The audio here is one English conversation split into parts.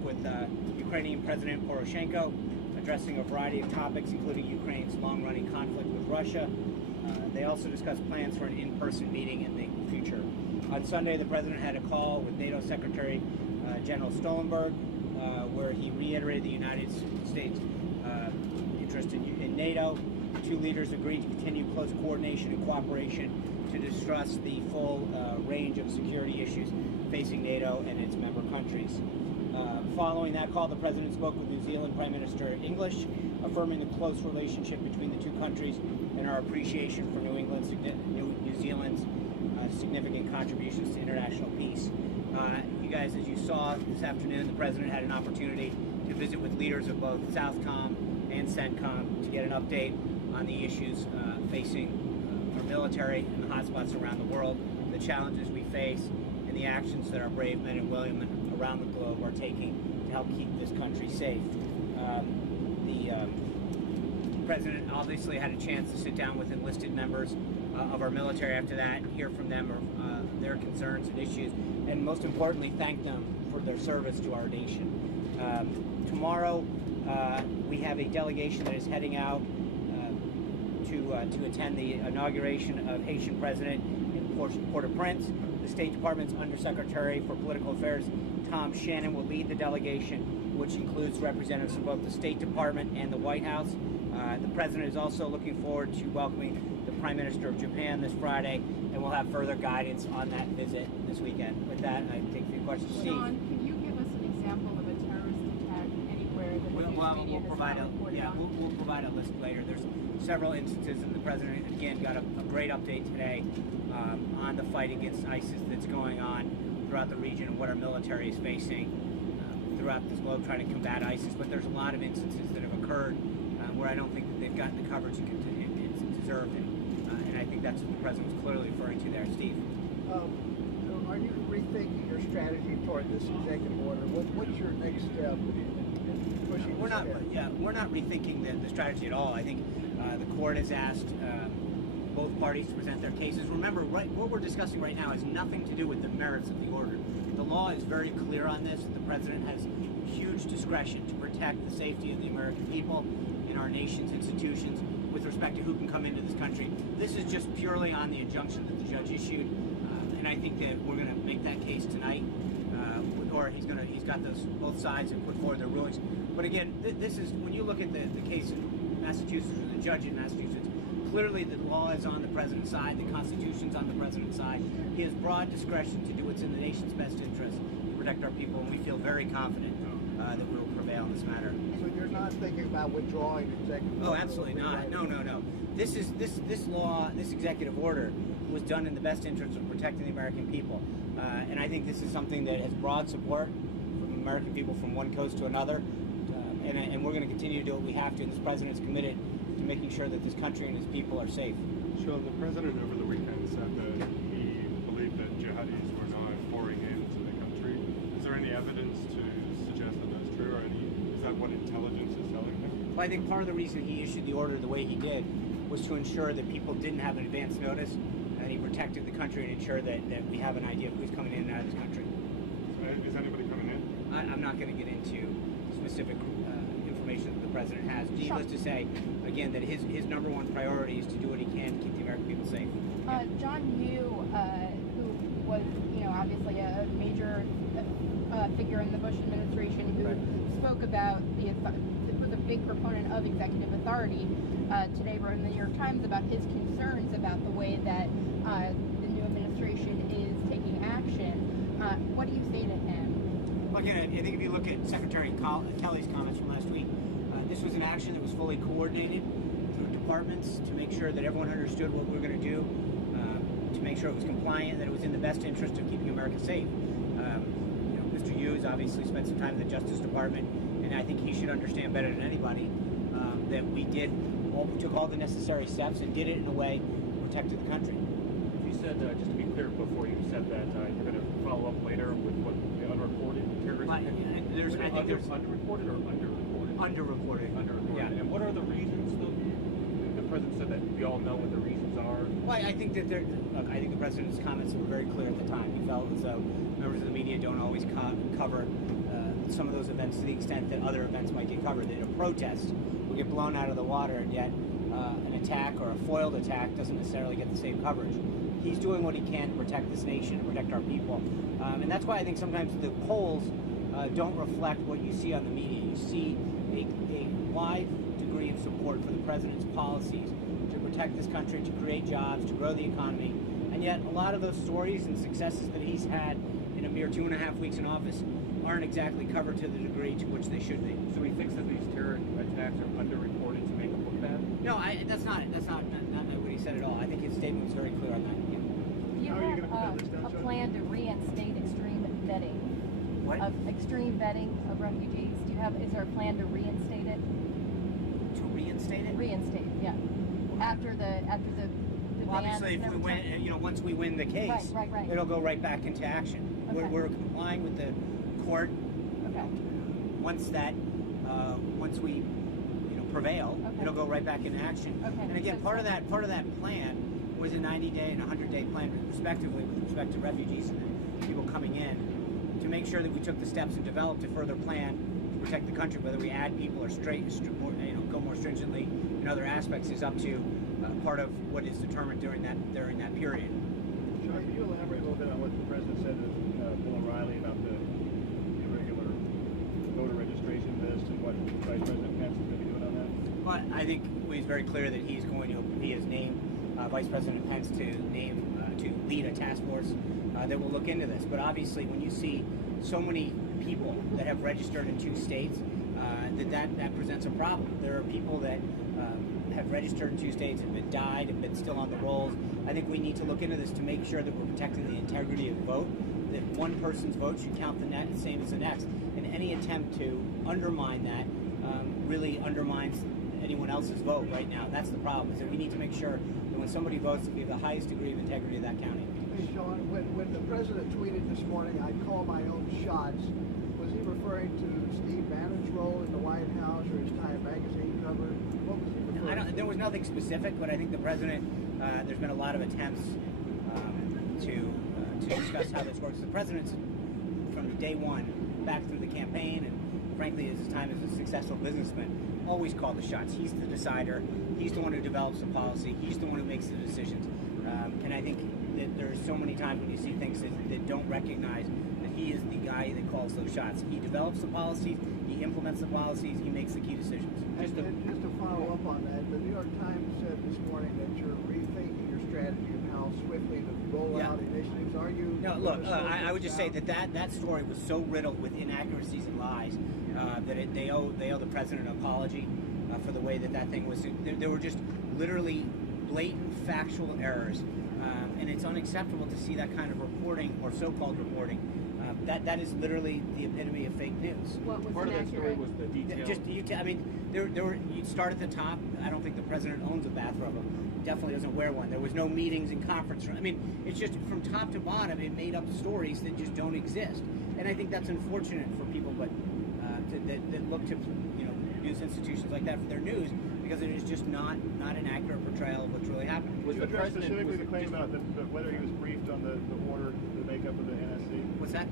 with Ukrainian President Poroshenko, addressing a variety of topics, including Ukraine's long-running conflict with Russia. They also discussed plans for an in-person meeting in the future. On Sunday, the president had a call with NATO Secretary General Stoltenberg, where he reiterated the United States' interest in NATO. The two leaders agreed to continue close coordination and cooperation to discuss the full range of security issues facing NATO and its member countries. Following that call, the president spoke with New Zealand Prime Minister English, affirming the close relationship between the two countries and our appreciation for New Zealand's significant contributions to international peace. You guys, as you saw this afternoon, the president had an opportunity to visit with leaders of both Southcom and CENTCOM to get an update on the issues facing our military and the hotspots around the world, the challenges we face, and the actions that our brave men and women around the globe are taking to help keep this country safe. The president obviously had a chance to sit down with enlisted members of our military after that, hear from them their concerns and issues, and most importantly, thank them for their service to our nation. Tomorrow, we have a delegation that is heading out to attend the inauguration of Haitian President in Port-au-Prince. The State Department's Undersecretary for Political Affairs, Tom Shannon, will lead the delegation, which includes representatives from both the State Department and the White House. The president is also looking forward to welcoming the Prime Minister of Japan this Friday, and we'll have further guidance on that visit this weekend. With that, I take a few questions. Steve. John, can you give us an example of a terrorist attack anywhere that we'll provide a list later. There's several instances, and the president again got a great update today on the fight against ISIS that's going on throughout the region and what our military is facing throughout this globe trying to combat ISIS. But there's a lot of instances that have occurred where I don't think that they've gotten the coverage it's deserved, and I think that's what the president was clearly referring to there. Steve. Are you rethinking your strategy toward this executive order? What's your next step in pushing? We're not rethinking the strategy at all. I think the court has asked both parties to present their cases. Remember, what we're discussing right now has nothing to do with the merits of the order. The law is very clear on this. The president has huge discretion to protect the safety of the American people and our nation's institutions with respect to who can come into this country. This is just purely on the injunction that the judge issued, and I think that we're going to make that case tonight, or he's got those both sides and put forward their rulings. But again, this is when you look at the case in Massachusetts, or the judge in Massachusetts. Clearly, the law is on the president's side. The Constitution's on the president's side. He has broad discretion to do what's in the nation's best interest to protect our people, and we feel very confident that we will prevail in this matter. So you're not thinking about withdrawing the executive order? Oh, absolutely not. No. This law, this executive order, was done in the best interest of protecting the American people, and I think this is something that has broad support from American people from one coast to another, and we're going to continue to do what we have to. And this president is committed to making sure that this country and his people are safe. Sean, the president over the weekend said that he believed that jihadis were now pouring into the country. Is there any evidence to suggest that that's true, or is that what intelligence is telling him? Well, I think part of the reason he issued the order the way he did was to ensure that people didn't have an advance notice, and he protected the country and ensured that we have an idea of who's coming in and out of this country. Is anybody coming in? I'm not going to get into specific information that the president has. Needless to say, again, that his number one priority is to do what he can to keep the American people safe. John Yoo, who was, obviously a major figure in the Bush administration, who spoke about was a big proponent of executive authority, today wrote in the New York Times about his concerns about the way that the new administration is taking action. What do you say to him? Well, again, I think if you look at Secretary Kelly's comments from last week, this was an action that was fully coordinated through departments to make sure that everyone understood what we were going to do, to make sure it was compliant, that it was in the best interest of keeping America safe. Mr. Hughes obviously spent some time in the Justice Department, and I think he should understand better than anybody that we took all the necessary steps and did it in a way that protected the country. You said, just to be clear before, you said that you're going to follow up later with what the unreported terrorism. Underreported or underreported? Underreported. Underreported. Yeah. And what are the reasons? The president said that we all know what the reasons are. Well, I think that I think the president's comments were very clear at the time. He felt as though members of the media don't always cover some of those events to the extent that other events might get covered. That a protest will get blown out of the water, and yet an attack or a foiled attack doesn't necessarily get the same coverage. He's doing what he can to protect this nation, and protect our people, and that's why I think sometimes the polls don't reflect what you see on the media. You see a wide degree of support for the president's policies to protect this country, to create jobs, to grow the economy, and yet a lot of those stories and successes that he's had in a mere 2.5 weeks in office aren't exactly covered to the degree to which they should be. So he thinks that these terror attacks are underreported to make him look bad? No, that's not what he said at all. I think his statement was very clear on that. Yeah. Do you How are you have gonna put this down, a John? plan to reinstate extreme vetting? What? Of extreme vetting of refugees? Is there a plan to reinstate it? To reinstate it? Reinstate, yeah. After the Well, obviously, if we win, once we win the case, Right. it'll go right back into action. Okay. We're complying with the court. Okay. Once we prevail, Okay. it'll go right back into action. Okay. And again, part of that plan was a 90-day and 100-day plan, respectively, with respect to refugees and people coming in, to make sure that we took the steps and developed a further plan to protect the country. Whether we add people or go more stringently in other aspects is up to part of what is determined during that period. Sean, can you elaborate a little bit on what the president said to Bill O'Reilly about the irregular voter registration list and what Vice President Pence is going to be doing on that? But I think he's very clear that he has named Vice President Pence to lead a task force that will look into this. But obviously, when you see so many people that have registered in 2 states, that presents a problem. There are people that have registered in 2 states, have been died, have been still on the rolls. I think we need to look into this to make sure that we're protecting the integrity of the vote, that one person's vote should count the same as the next. And any attempt to undermine that really undermines anyone else's vote right now. That's the problem, is that we need to make sure that when somebody votes, that we have the highest degree of integrity of that county. Hey, Sean, when the president tweeted this morning, "I'd call my own shots," was he referring to Steve Bannon's role in the White House or his Time magazine cover? What was he referring to? There was nothing specific, but I think the president, there's been a lot of attempts to discuss how this works. The president's, from day one, back through the campaign, and frankly, as his time as a successful businessman, always called the shots. He's the decider. He's the one who develops the policy. He's the one who makes the decisions. And I think that there's so many times when you see things that don't recognize that he is the guy that calls those shots. He develops the policies, he implements the policies, he makes the key decisions. And just to follow up on that, the New York Times said this morning that you're rethinking your strategy of how swiftly to roll out initiatives. Are you? No, look, I would just say that story was so riddled with inaccuracies and lies that they owe the president an apology for the way that thing was. There were just literally blatant factual errors, and it's unacceptable to see that kind of reporting or so-called reporting. That is literally the epitome of fake news. What was Part of that story inaccurate? was the detail. You'd start at the top. I don't think the president owns a bathrobe. He definitely doesn't wear one. There was no meetings and conference rooms. I mean, it's just from top to bottom, it made up stories that just don't exist. And I think that's unfortunate for people, but that look to news institutions like that for their news, because it is just not an accurate portrayal of what's really happening. Could you address specifically the claim about whether he was briefed on the order, the makeup of the NSC? What's that?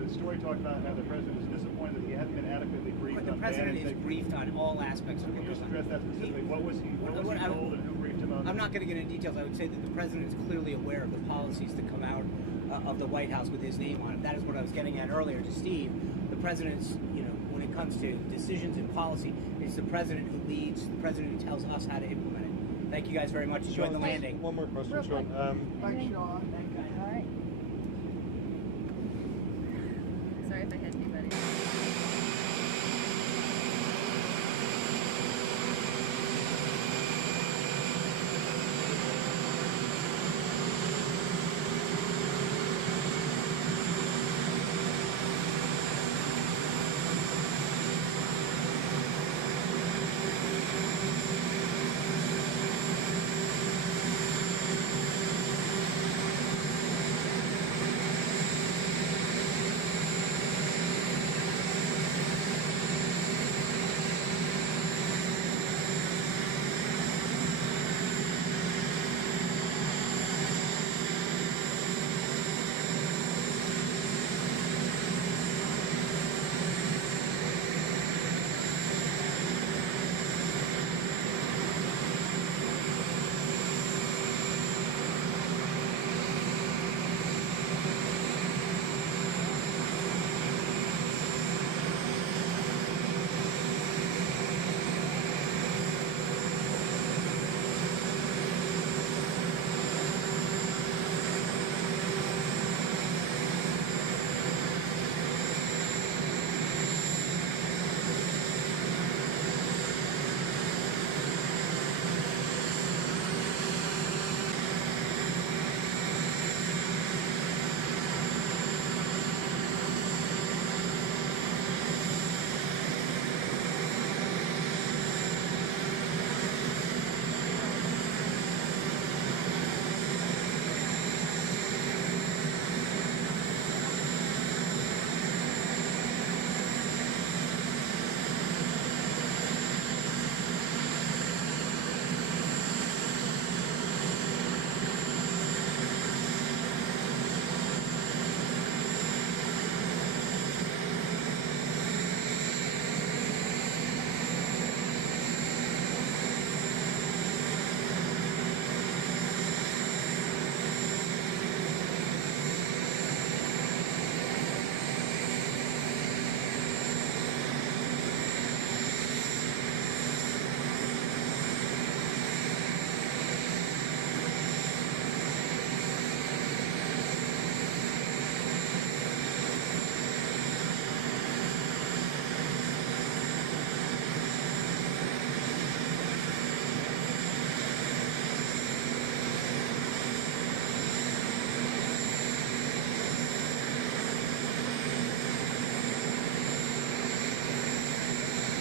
The story talked about how the president was disappointed that he hadn't been adequately briefed But the on president Bannon's is briefed on all aspects of Can what you goes just on. address that specifically? What was he told and who briefed him on? I'm not going to get into details. I would say that the president is clearly aware of the policies that come out of the White House with his name on it. That is what I was getting at earlier to Steve. The president's, when it comes to decisions and policy, it's the president who leads, the president who tells us how to implement it. Thank you guys very much. Enjoy the landing. One more question, Real quick. Sean. Thanks, Sean.